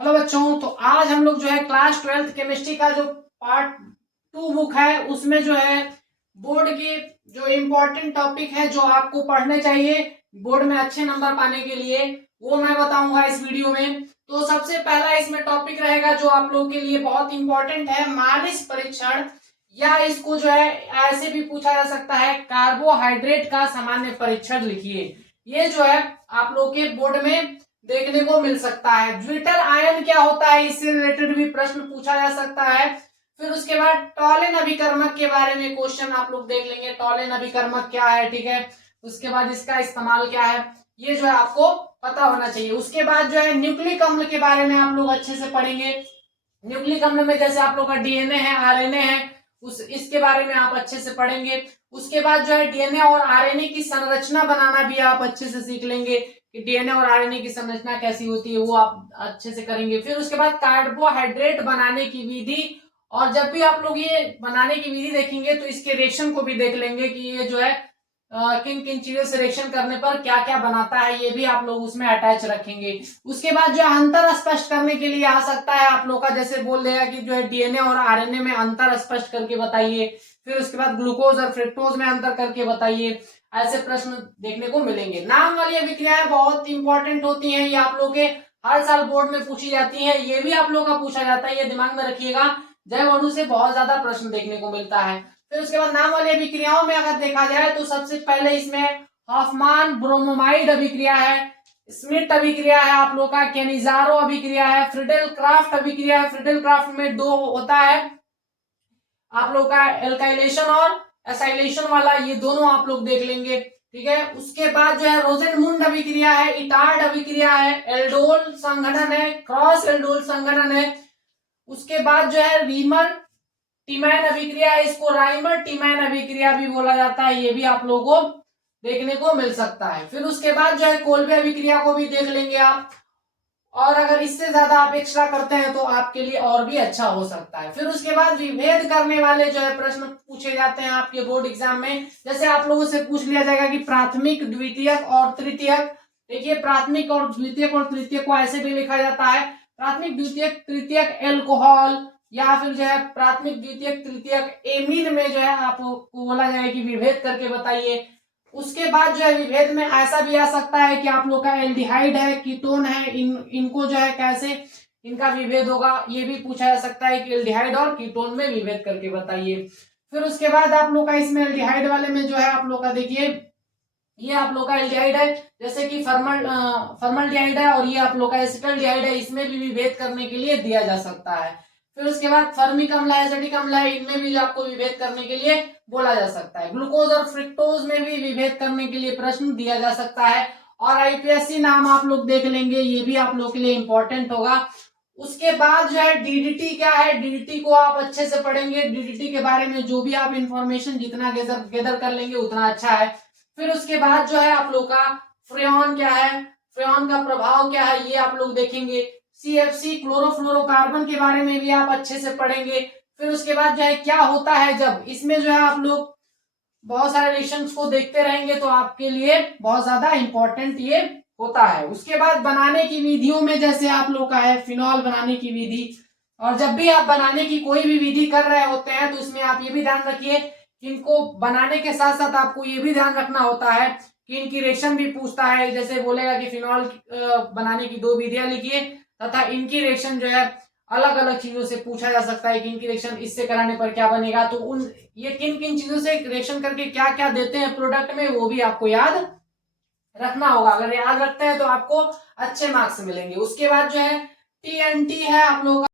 Hello बच्चों, तो आज हम लोग जो है क्लास 12th केमिस्ट्री का जो पार्ट 2 बुक है उसमें जो है बोर्ड के जो इम्पोर्टेंट टॉपिक है जो आपको पढ़ने चाहिए बोर्ड में अच्छे नंबर पाने के लिए, वो मैं बताऊंगा इस वीडियो में। तो सबसे पहला इसमें टॉपिक रहेगा जो आप लोगों के लिए बहुत इंपॉर्टेंट है, मालिश परीक्षण, या इसको जो है ऐसे भी पूछा जा सकता है कार्बोहाइड्रेट का सामान्य परीक्षण लिखिए। ये जो है आप लोग के बोर्ड में देखने को मिल सकता है। ज्विटर आयन क्या होता है, इससे रिलेटेड भी प्रश्न पूछा जा सकता है। फिर उसके बाद टॉलेन अभिकर्मक के बारे में क्वेश्चन आप लोग देख लेंगे, टॉलेन अभिकर्मक क्या है, ठीक है। उसके बाद इसका इस्तेमाल क्या है, ये जो है आपको पता होना चाहिए। उसके बाद जो है न्यूक्लिक अम्ल के बारे में आप लोग अच्छे से पढ़ेंगे। न्यूक्लिक अम्ल में जैसे आप लोग का डीएनए है, आरएनए है, इसके बारे में आप अच्छे से पढ़ेंगे। उसके बाद जो है डीएनए और आरएनए की संरचना बनाना भी आप अच्छे से सीख लेंगे कि डीएनए और आरएनए की संरचना कैसी होती है, वो आप अच्छे से करेंगे। फिर उसके बाद कार्बोहाइड्रेट बनाने की विधि, और जब भी आप लोग ये बनाने की विधि देखेंगे तो इसके रिएक्शन को भी देख लेंगे कि ये जो है किन किन चीजों से रिएक्शन करने पर क्या क्या बनाता है, ये भी आप लोग उसमें अटैच रखेंगे। उसके बाद जो अंतर स्पष्ट करने के लिए आ सकता है आप लोग का, जैसे बोल देगा कि जो है डीएनए और आरएनए में अंतर स्पष्ट करके बताइए। फिर उसके बाद ग्लूकोज और फ्रुक्टोज में अंतर करके बताइए। ऐसे प्रश्न देखने को मिलेंगे। नाम वाली अभिक्रियाएं बहुत इंपॉर्टेंट होती हैं, ये आप लोग के हर साल बोर्ड में पूछी जाती है, ये भी आप लोग का पूछा जाता है, ये दिमाग में रखिएगा। जैव अणु से बहुत ज्यादा प्रश्न देखने को मिलता है। फिर उसके बाद नाम वाली अभिक्रियाओं में अगर देखा जाए तो सबसे पहले इसमें हॉफमान ब्रोमोमाइड अभिक्रिया है, स्मिथ अभिक्रिया है, आप लोग का केनिजारो अभिक्रिया है, फ्रिडेल क्राफ्ट अभिक्रिया है। फ्रिडेल क्राफ्ट में दो होता है आप लोग का, एल्काइलेशन और एसाइलेशन वाला, ये दोनों आप लोग देख लेंगे, ठीक है। उसके बाद जो है रोजेनमुंड अभिक्रिया है, इटार्ड अभिक्रिया है, एल्डोल संघनन है, क्रॉस एल्डोल संघनन है। उसके बाद जो है रीमर टीमैन अभिक्रिया है, इसको राइमर टीमैन अभिक्रिया भी बोला जाता है, ये भी आप लोगों को देखने को मिल सकता है। फिर उसके बाद जो है कोल्बे अभिक्रिया को भी देख लेंगे आप, और अगर इससे ज्यादा आप एक्स्ट्रा करते हैं तो आपके लिए और भी अच्छा हो सकता है। फिर उसके बाद विभेद करने वाले जो है प्रश्न पूछे जाते हैं आपके बोर्ड एग्जाम में। जैसे आप लोगों से पूछ लिया जाएगा कि प्राथमिक, द्वितीयक और तृतीयक। देखिए प्राथमिक और द्वितीयक और तृतीयक को ऐसे भी लिखा जाता है, प्राथमिक द्वितीयक तृतीयक एल्कोहल, या फिर जो है प्राथमिक द्वितीयक तृतीयक एमीन में जो है आपको बोला जाए कि विभेद करके बताइए। उसके बाद जो है विभेद में ऐसा भी आ सकता है कि आप लोग का एल्डिहाइड है, कीटोन है, इनको जो है कैसे इनका विभेद होगा, ये भी पूछा जा सकता है कि एल्डिहाइड और कीटोन में विभेद करके बताइए। फिर उसके बाद आप लोग का इसमें एल्डिहाइड वाले में जो है आप लोग का देखिए, ये आप लोग का एल्डिहाइड है, जैसे कि फॉर्मल्डिहाइड है, और ये आप लोग का एसिटल्डिहाइड है, इसमें भी विभेद करने के लिए दिया जा सकता है। फिर उसके बाद फर्मिक अम्ल है, एसिटिक अम्ल है, इनमें भी आपको विभेद करने के लिए बोला जा सकता है। ग्लूकोज और फ्रुक्टोज में भी विभेद करने के लिए प्रश्न दिया जा सकता है। और आईपीएससी नाम आप लोग देख लेंगे, ये भी आप लोग के लिए इंपॉर्टेंट होगा। उसके बाद जो है डीडीटी क्या है, डीडीटी को आप अच्छे से पढ़ेंगे। डीडीटी के बारे में जो भी आप इंफॉर्मेशन जितना गेदर कर लेंगे उतना अच्छा है। फिर उसके बाद जो है आप लोग का फ्रेऑन क्या है, फ्रेऑन का प्रभाव क्या है, ये आप लोग देखेंगे। सीएफसी क्लोरोफ्लोरोकार्बन के बारे में भी आप अच्छे से पढ़ेंगे। फिर उसके बाद जो है क्या होता है जब, इसमें जो है आप लोग बहुत सारे रिएक्शंस को देखते रहेंगे तो आपके लिए बहुत ज्यादा इंपॉर्टेंट ये होता है। उसके बाद बनाने की विधियों में जैसे आप लोग का है फिनॉल बनाने की विधि, और जब भी आप बनाने की कोई भी विधि कर रहे होते हैं तो इसमें आप ये भी ध्यान रखिए कि इनको बनाने के साथ साथ आपको ये भी ध्यान रखना होता है कि इनकी रिएक्शन भी पूछता है। जैसे बोलेगा कि फिनॉल बनाने की 2 विधियां लिखिए, तथा इनकी रिएक्शन जो है अलग अलग चीजों से पूछा जा सकता है कि इनकी रिएक्शन इससे कराने पर क्या बनेगा, तो उन ये किन किन चीजों से रिएक्शन करके क्या क्या देते हैं प्रोडक्ट में, वो भी आपको याद रखना होगा। अगर याद रखते हैं तो आपको अच्छे मार्क्स मिलेंगे। उसके बाद जो है टीएनटी है आप लोगों का